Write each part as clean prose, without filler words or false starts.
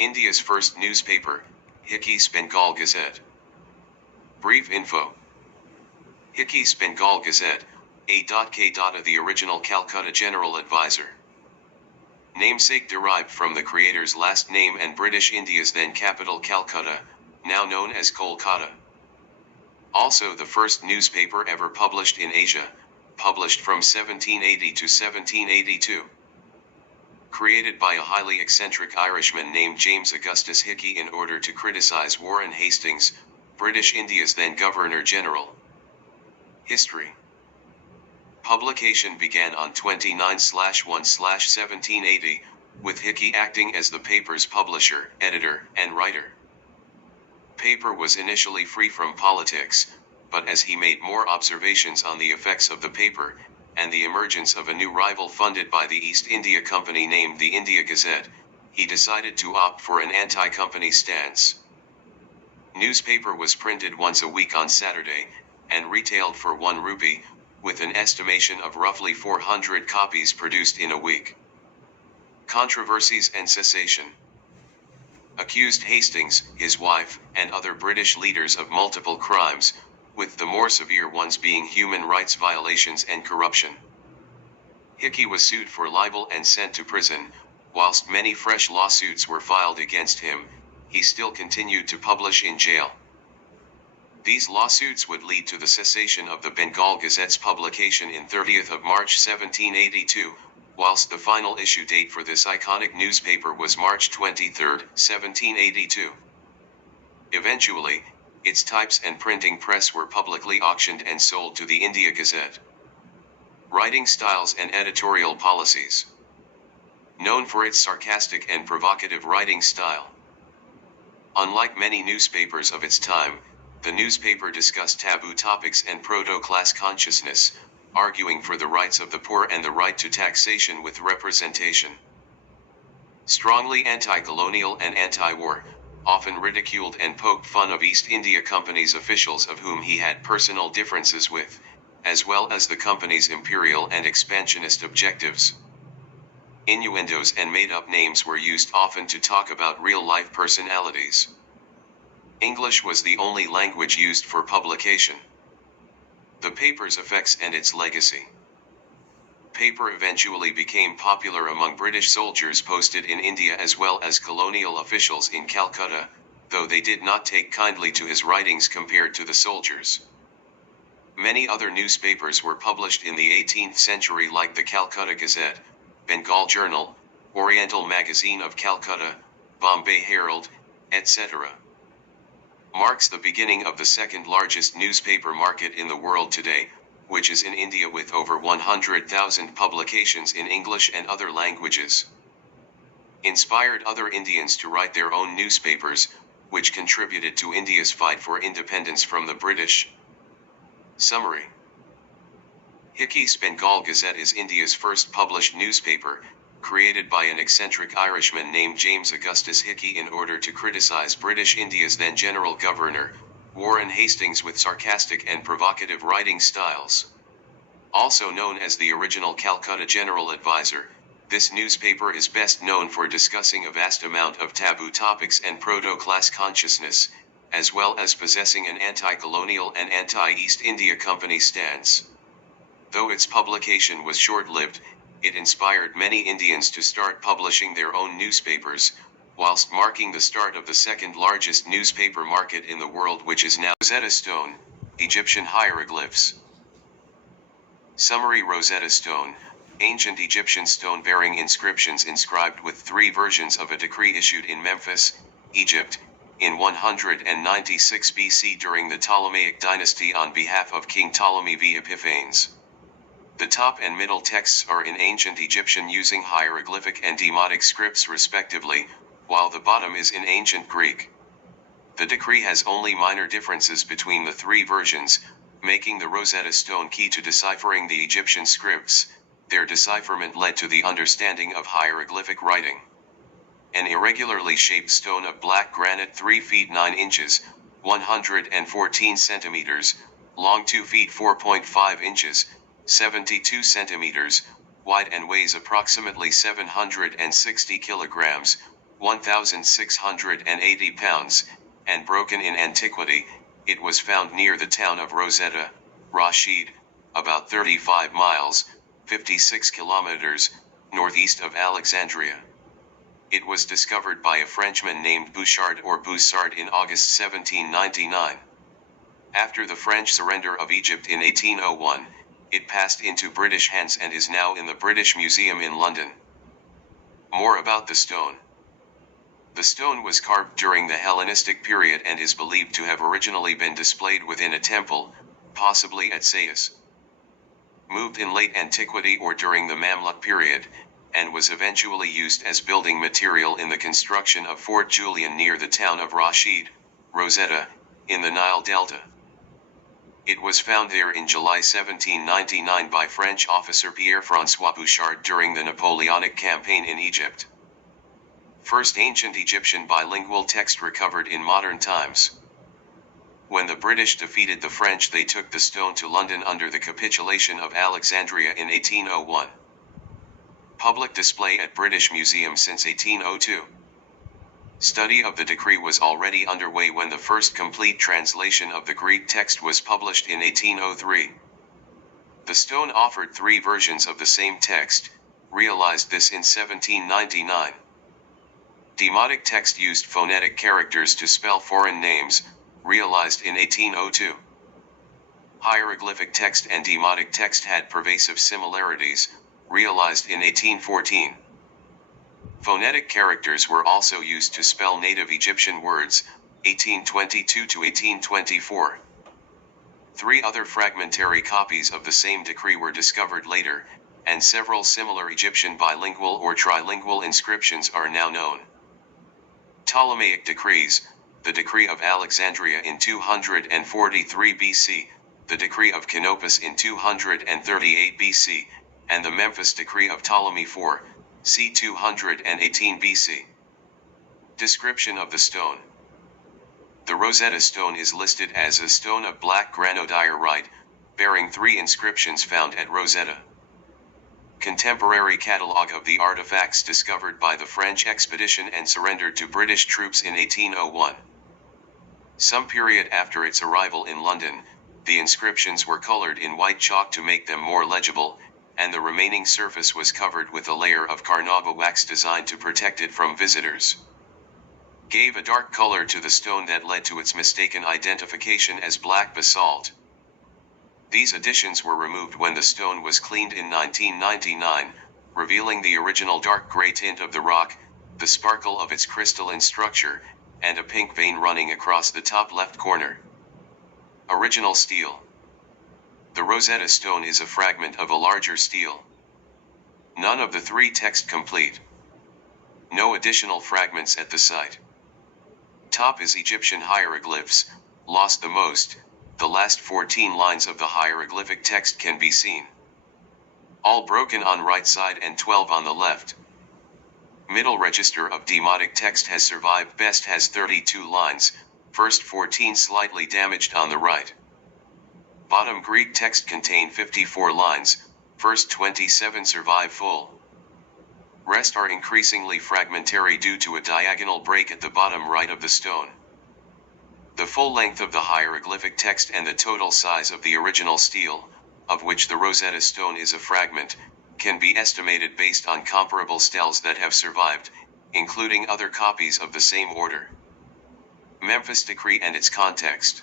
India's first newspaper, Hickey's Bengal Gazette. Brief info. Hickey's Bengal Gazette, A.K. The original Calcutta General Advisor. Namesake derived from the creator's last name and British India's then capital Calcutta, now known as Kolkata. Also the first newspaper ever published in Asia, published from 1780 to 1782. Created by a highly eccentric Irishman named James Augustus Hickey in order to criticize Warren Hastings, British India's then Governor-General. History. Publication began on 29/1/1780, with Hickey acting as the paper's publisher, editor, and writer. Paper was initially free from politics, but as he made more observations on the effects of the paper, and the emergence of a new rival funded by the East India Company named the India Gazette, he decided to opt for an anti-company stance. Newspaper was printed once a week on Saturday, and retailed for 1 rupee, with an estimation of roughly 400 copies produced in a week. Controversies and cessation. Accused Hastings, his wife, and other British leaders of multiple crimes, with the more severe ones being human rights violations and corruption. Hickey was sued for libel and sent to prison. Whilst many fresh lawsuits were filed against him, he still continued to publish in jail. These lawsuits would lead to the cessation of the Bengal Gazette's publication in 30th of March 1782, whilst the final issue date for this iconic newspaper was March 23, 1782. Eventually, its types and printing press were publicly auctioned and sold to the India Gazette. Writing styles and editorial policies. Known for its sarcastic and provocative writing style. Unlike many newspapers of its time, the newspaper discussed taboo topics and proto-class consciousness, arguing for the rights of the poor and the right to taxation with representation. Strongly anti-colonial and anti-war, often ridiculed and poked fun of East India Company's officials of whom he had personal differences with, as well as the company's imperial and expansionist objectives. Innuendos and made-up names were used often to talk about real-life personalities. English was the only language used for publication. The paper's effects and its legacy. Paper eventually became popular among British soldiers posted in India as well as colonial officials in Calcutta, though they did not take kindly to his writings compared to the soldiers. Many other newspapers were published in the 18th century like the Calcutta Gazette, Bengal Journal, Oriental Magazine of Calcutta, Bombay Herald, etc. Marks the beginning of the second largest newspaper market in the world today, which is in India with over 100,000 publications in English and other languages. Inspired other Indians to write their own newspapers, which contributed to India's fight for independence from the British. Summary. Hickey's Bengal Gazette is India's first published newspaper, created by an eccentric Irishman named James Augustus Hickey in order to criticize British India's then General Governor, Warren Hastings, with sarcastic and provocative writing styles. Also known as the original Calcutta General Advisor, this newspaper is best known for discussing a vast amount of taboo topics and proto-class consciousness, as well as possessing an anti-colonial and anti-East India Company stance. Though its publication was short-lived, it inspired many Indians to start publishing their own newspapers, whilst marking the start of the second largest newspaper market in the world, which is now Rosetta Stone, Egyptian hieroglyphs. Summary. Rosetta Stone, ancient Egyptian stone bearing inscriptions inscribed with 3 versions of a decree issued in Memphis, Egypt, in 196 BC during the Ptolemaic dynasty on behalf of King Ptolemy V Epiphanes. The top and middle texts are in ancient Egyptian using hieroglyphic and demotic scripts respectively, while the bottom is in ancient Greek. The decree has only minor differences between the 3 versions, making the Rosetta Stone key to deciphering the Egyptian scripts. Their decipherment led to the understanding of hieroglyphic writing. An irregularly shaped stone of black granite 3 feet 9 inches, 114 centimeters, long 2 feet 4.5 inches, 72 centimeters, wide and weighs approximately 760 kilograms, 1,680 pounds, and broken in antiquity. It was found near the town of Rosetta, Rashid, about 35 miles, 56 kilometers, northeast of Alexandria. It was discovered by a Frenchman named Bouchard or Boussard in August 1799. After the French surrender of Egypt in 1801, it passed into British hands and is now in the British Museum in London. More about the stone. The stone was carved during the Hellenistic period and is believed to have originally been displayed within a temple, possibly at Sais. Moved in late antiquity or during the Mamluk period, and was eventually used as building material in the construction of Fort Julian near the town of Rashid, Rosetta, in the Nile Delta. It was found there in July 1799 by French officer Pierre-François Bouchard during the Napoleonic campaign in Egypt. First ancient Egyptian bilingual text recovered in modern times. When the British defeated the French, they took the stone to London under the capitulation of Alexandria in 1801. Public display at British Museum since 1802. Study of the decree was already underway when the first complete translation of the Greek text was published in 1803. The stone offered 3 versions of the same text, realized this in 1799. Demotic text used phonetic characters to spell foreign names, realized in 1802. Hieroglyphic text and demotic text had pervasive similarities, realized in 1814. Phonetic characters were also used to spell native Egyptian words, 1822 to 1824. 3 other fragmentary copies of the same decree were discovered later, and several similar Egyptian bilingual or trilingual inscriptions are now known. Ptolemaic decrees, the decree of Alexandria in 243 BC, the decree of Canopus in 238 BC, and the Memphis decree of Ptolemy IV, c. 218 BC. Description of the stone. The Rosetta stone is listed as a stone of black granodiorite, bearing 3 inscriptions found at Rosetta. Contemporary catalogue of the artifacts discovered by the French expedition and surrendered to British troops in 1801. Some period after its arrival in London, the inscriptions were colored in white chalk to make them more legible, and the remaining surface was covered with a layer of carnauba wax designed to protect it from visitors. Gave a dark color to the stone that led to its mistaken identification as black basalt. These additions were removed when the stone was cleaned in 1999, revealing the original dark gray tint of the rock, the sparkle of its crystalline structure, and a pink vein running across the top left corner. Original stele. The Rosetta stone is a fragment of a larger stele. None of the 3 text complete. No additional fragments at the site. Top is Egyptian hieroglyphs, lost the most. The last 14 lines of the hieroglyphic text can be seen. All broken on right side and 12 on the left. Middle register of demotic text has survived best, has 32 lines, first 14 slightly damaged on the right. Bottom Greek text contain 54 lines, first 27 survive full. Rest are increasingly fragmentary due to a diagonal break at the bottom right of the stone. The full length of the hieroglyphic text and the total size of the original stele, of which the Rosetta stone is a fragment, can be estimated based on comparable steles that have survived, including other copies of the same order. Memphis decree and its context.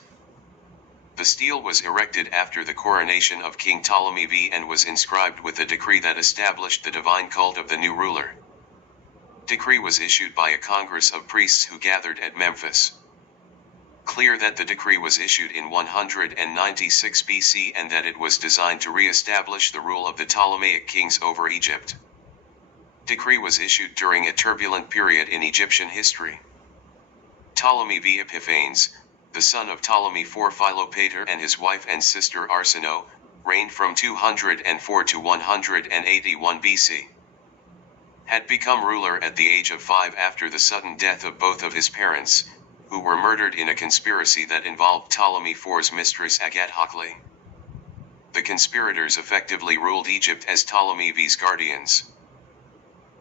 The stele was erected after the coronation of King Ptolemy V and was inscribed with a decree that established the divine cult of the new ruler. Decree was issued by a congress of priests who gathered at Memphis. Clear that the decree was issued in 196 BC and that it was designed to re-establish the rule of the Ptolemaic kings over Egypt. Decree was issued during a turbulent period in Egyptian history. Ptolemy V Epiphanes, the son of Ptolemy IV Philopator and his wife and sister Arsinoe, reigned from 204 to 181 BC. Had become ruler at the age of 5 after the sudden death of both of his parents, who were murdered in a conspiracy that involved Ptolemy IV's mistress Agathocle. The conspirators effectively ruled Egypt as Ptolemy V's guardians.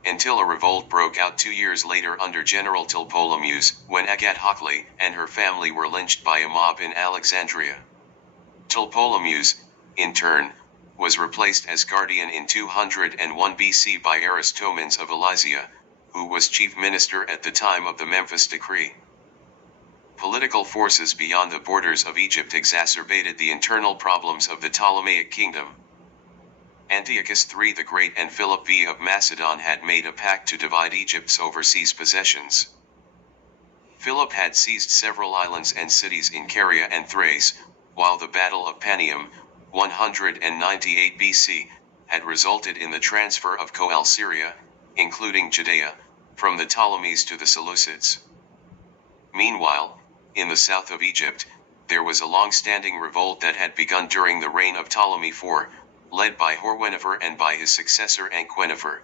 until a revolt broke out 2 years later under General Tlepolemus, when Agathocle and her family were lynched by a mob in Alexandria. Tlepolemus, in turn, was replaced as guardian in 201 BC by Aristomenes of Elysia, who was chief minister at the time of the Memphis Decree. Political forces beyond the borders of Egypt exacerbated the internal problems of the Ptolemaic kingdom. Antiochus III the Great and Philip V of Macedon had made a pact to divide Egypt's overseas possessions. Philip had seized several islands and cities in Caria and Thrace, while the Battle of Panium, 198 BC, had resulted in the transfer of Coel Syria, including Judea, from the Ptolemies to the Seleucids. Meanwhile, in the south of Egypt, there was a long-standing revolt that had begun during the reign of Ptolemy IV, led by Horwenifer and by his successor Anquenifer.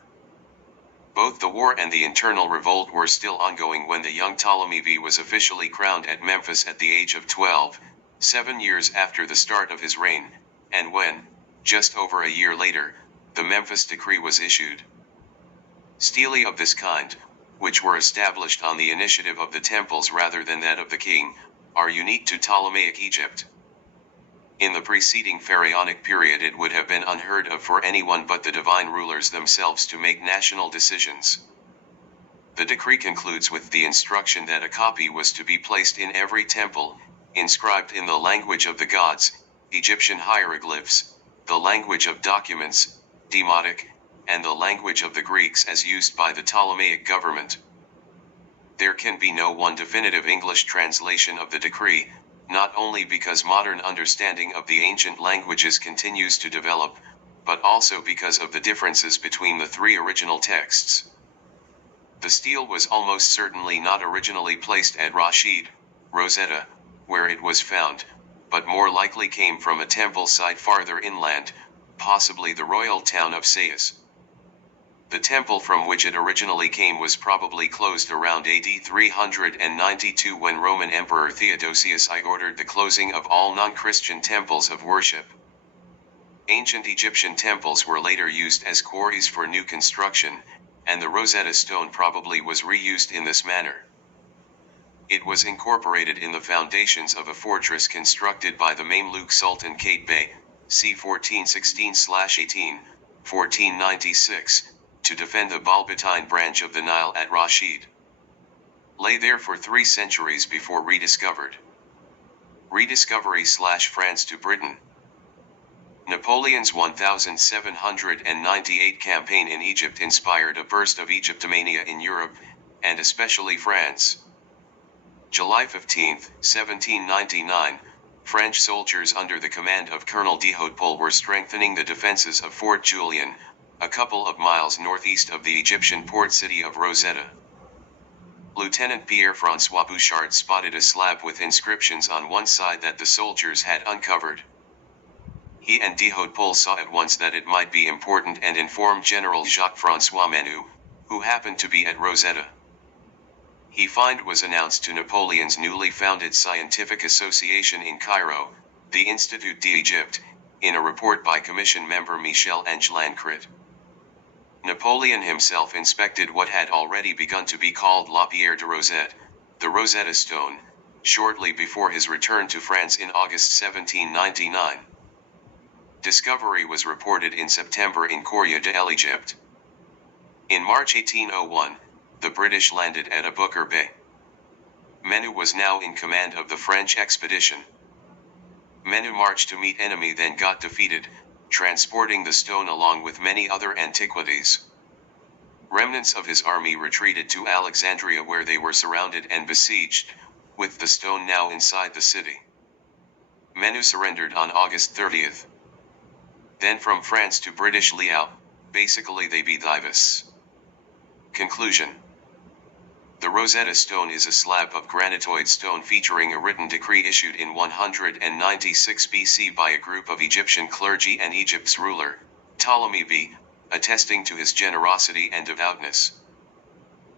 Both the war and the internal revolt were still ongoing when the young Ptolemy V was officially crowned at Memphis at the age of 12, 7 years after the start of his reign, and when, just over a year later, the Memphis Decree was issued. Stelae of this kind, which were established on the initiative of the temples rather than that of the king, are unique to Ptolemaic Egypt. In the preceding pharaonic period it would have been unheard of for anyone but the divine rulers themselves to make national decisions. The decree concludes with the instruction that a copy was to be placed in every temple, inscribed in the language of the gods, Egyptian hieroglyphs, the language of documents, Demotic, and the language of the Greeks as used by the Ptolemaic government. There can be no one definitive English translation of the decree, not only because modern understanding of the ancient languages continues to develop, but also because of the differences between the three original texts. The stele was almost certainly not originally placed at Rashid, Rosetta, where it was found, but more likely came from a temple site farther inland, possibly the royal town of Sais. The temple from which it originally came was probably closed around AD 392 when Roman Emperor Theodosius I ordered the closing of all non-Christian temples of worship. Ancient Egyptian temples were later used as quarries for new construction, and the Rosetta Stone probably was reused in this manner. It was incorporated in the foundations of a fortress constructed by the Mamluk Sultan Kate Bey, c. 1416-18, 1496, to defend the Balbitine branch of the Nile at Rashid. Lay there for 3 centuries before rediscovered. Rediscovery/France to Britain. Napoleon's 1798 campaign in Egypt inspired a burst of Egyptomania in Europe, and especially France. July 15, 1799, French soldiers under the command of Colonel de Hautpoul were strengthening the defenses of Fort Julien, a couple of miles northeast of the Egyptian port city of Rosetta. Lieutenant Pierre-François Bouchard spotted a slab with inscriptions on one side that the soldiers had uncovered. He and de Hautpoul saw at once that it might be important and informed General Jacques-François Menou, who happened to be at Rosetta. He find was announced to Napoleon's newly founded scientific association in Cairo, the Institut d'Egypte, in a report by Commission member Michel-Ange Lancret. Napoleon himself inspected what had already begun to be called La Pierre de Rosette, the Rosetta Stone, shortly before his return to France in August 1799. Discovery was reported in September in Courrier de l'Egypte. In March 1801, the British landed at Aboukir Bay. Menou was now in command of the French expedition. Menou marched to meet enemy, then got defeated, transporting the stone along with many other antiquities. Remnants of his army retreated to Alexandria, where they were surrounded and besieged, with the stone now inside the city. Menou surrendered on August 30th. Then from France to British Liao, basically they be divus. Conclusion. The Rosetta Stone is a slab of granitoid stone featuring a written decree issued in 196 BC by a group of Egyptian clergy and Egypt's ruler, Ptolemy V, attesting to his generosity and devoutness.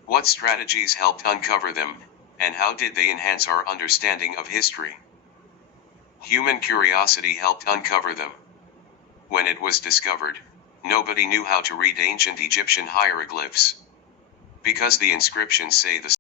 What strategies helped uncover them, and how did they enhance our understanding of history? Human curiosity helped uncover them. When it was discovered, Nobody knew how to read ancient Egyptian hieroglyphs. Because the inscriptions say the